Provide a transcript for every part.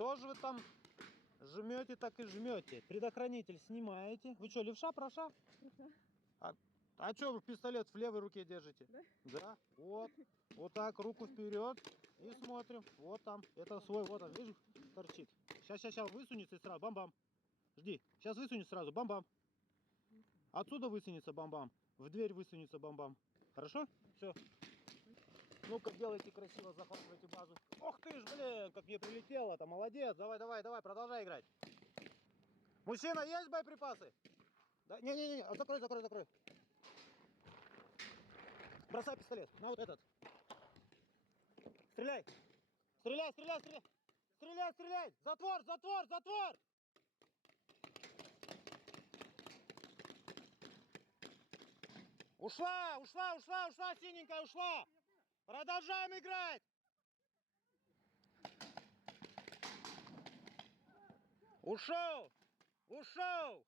Что же вы там жмете, так и жмете? Предохранитель снимаете. Вы что, левша, правша? А что вы пистолет в левой руке держите? Да? Да. Вот. Вот так, руку вперед. И смотрим. Вот там. Это свой, вот он, видишь, торчит. Сейчас высунется и сразу. Бам-бам. Жди. Сейчас высунется сразу. Бам-бам. Отсюда высунется бам-бам. В дверь высунется бам-бам. Хорошо? Все. Ну-ка, делайте красиво, захватывайте базу. Ох ты ж, блин, как мне прилетело-то. Молодец. Давай, давай, давай, продолжай играть. Мужчина, есть боеприпасы? Да? Не-не-не, закрой, закрой, закрой. Бросай пистолет на вот этот. Стреляй. Стреляй, стреляй, стреляй. Стреляй, стреляй. Затвор, затвор, затвор. Ушла, ушла, ушла, ушла, синенькая, ушла. Продолжаем играть. Ушел, ушел.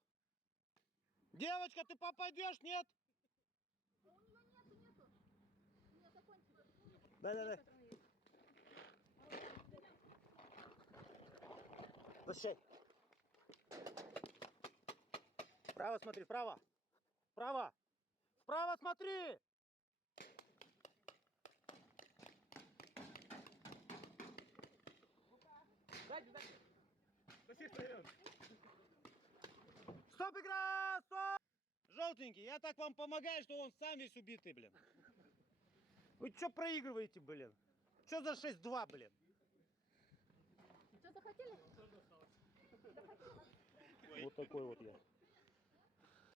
Девочка, ты попадешь, нет? А у нее нету. У нее закончилось. Дай. Защищай. Вправо смотри, вправо. Вправо. Вправо смотри. Сзади. Соси втроем. Стоп, игра! Стоп! Желтенький, я так вам помогаю, что он сам весь убитый, блин. Вы что проигрываете, блин? Что за 6-2, блин? Что захотели? Вот такой вот я.